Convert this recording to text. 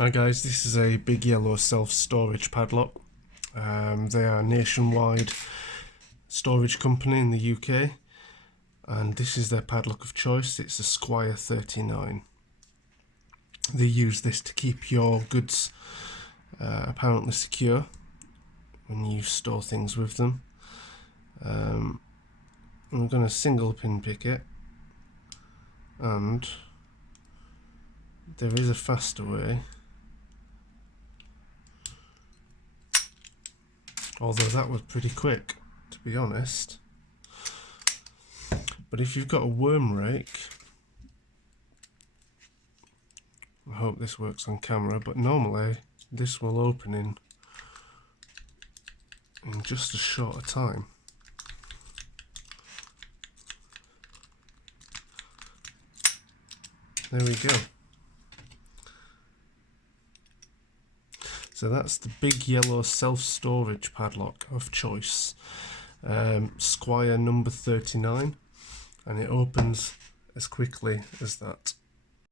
Hi guys, this is a big yellow self-storage padlock. They are a nationwide storage company in the UK, and this is their padlock of choice. It's a Squire 39. They use this to keep your goods apparently secure when you store things with them. I'm going to single pin pick it, and there is a faster way. Although that was pretty quick, to be honest. But if you've got a worm rake, I hope this works on camera, but normally this will open in just a shorter time. There we go. So that's the big yellow self-storage padlock of choice, Squire No.39, and it opens as quickly as that.